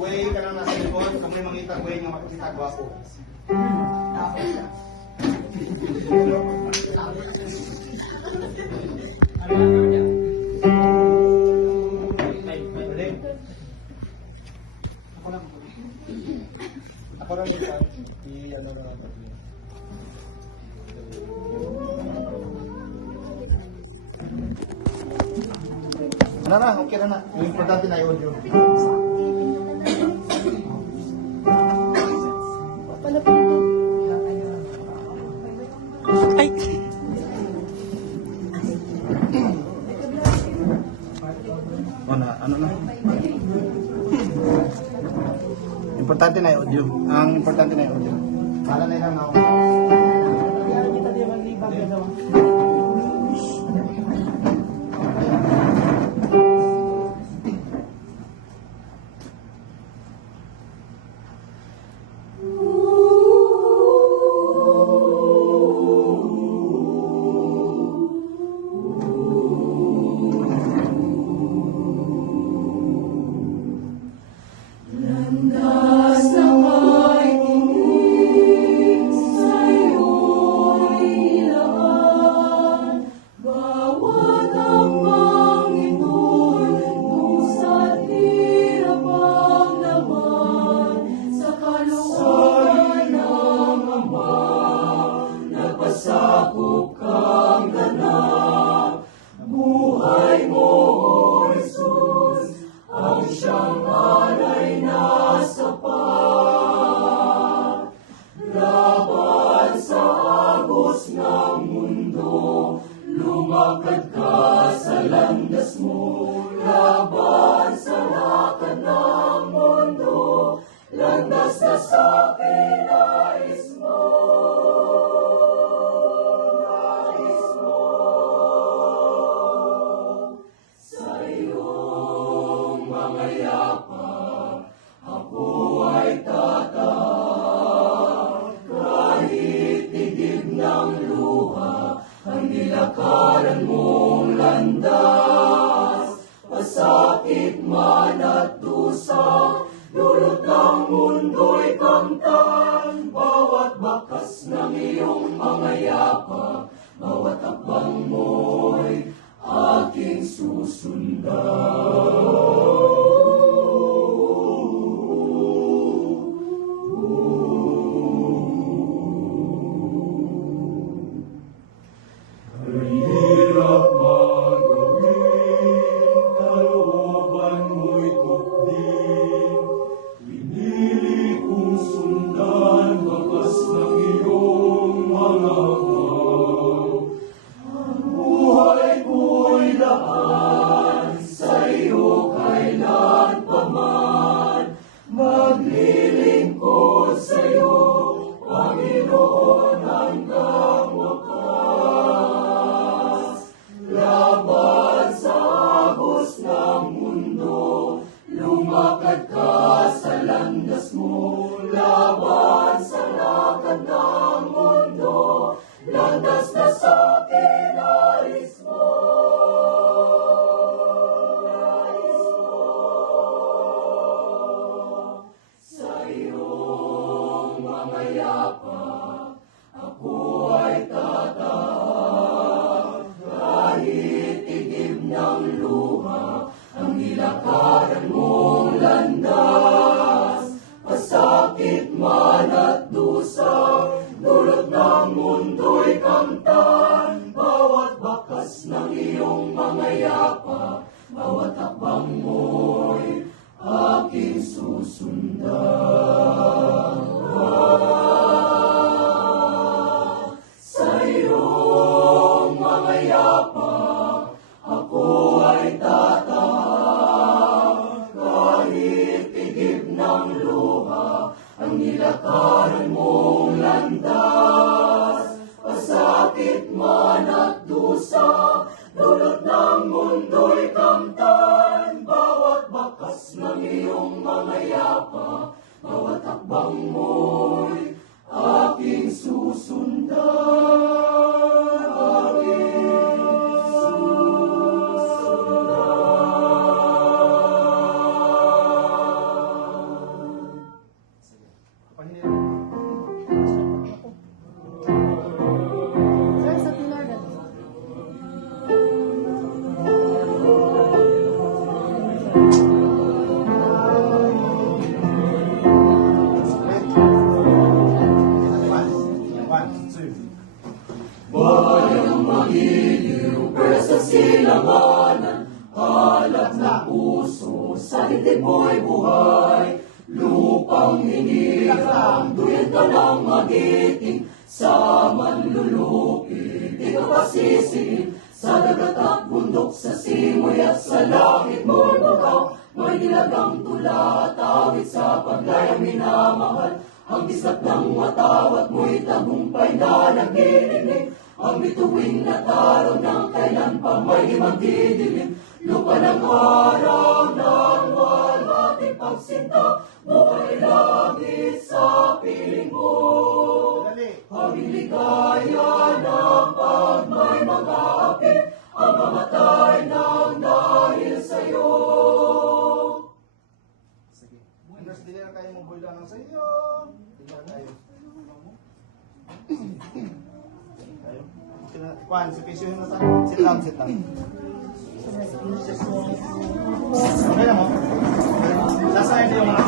way ka lang nasa likod, kung may mangitag way nga makikita gwapo. Ako lang isa, i-ano na ako. Ano na, okay na na. Yung importante na yung audio. Ay! Ano na? Importante na yung audio. Ang importante na yung audio. Para na lang ako. Lumakad ka sa landas mo, laban sa lakad ng mundo, landas na sa pinais mo, nais mo. Sa iyong mga yapa, ako ay tatak, kahit tigib ng luha, ang nilakaran mong landas, pasakit man at dusa, dulot ng mundo'y kamtan, bawat bakas ng iyong mga yapa, bawat akbang mo'y aking susundan. Hirap man gawin, kalooban mo'y tukdin. Pinili kong sundan, bakas ng iyong mga gaw. Ang buhay ko'y daan, sa iyo kailan pa man. Maglilingkod sa iyo, Panginoon, hanggang wakas. Laban sa agos ng mundo, lumakad ka sa landas mo. Laban sa lakad ng mundo, landas na sa pinais mo. Nais mo. Sa iyong mga yapa, ako ay tatak, kahit tigib ng luha, ang nilakaran mong landas, pasakit man at dusa, dulot ng mundo'y kamtan, bawat bakas ng iyong mga yapa, bawat akbang mo'y aking susundan. Sa iyong mga yapa, ako ay tatak, kahit tigib ng luha, ang nilakaran mong landas, pasakit man at dusa, dulot ng mundo'y kamtan, bawat bakas ng iyong mga yapa, bawat akbang mo'y aking susundan. Aking susundan. dibdib mo'y buhay. Lupang hinirang, duyan ka ng magiting, sa manlulupit, di ka pasisiin. Sa dagat at bundok, sa simoy at sa langit mo'y bakaw. May dilagang tula at awit sa paglayang minamahal. Ang bisat ng watawat mo'y tagumpay na naglilinig. Ang bituing na taraw ng kailan pa may magdidilim. Lupa ng araw ng walating pagsinta. Buhay langit sa piling mo. Aming ligaya ng pag may mga api. Ang mamatay ng dahil sa'yo. Sige. Anders, dili na tayo mong bulan ng sa'yo. Dili na tayo. Tayo. Kwan, sa pisyohin na tayo. Sit down, sit down. Okay na mo? Nasa hindi yung mga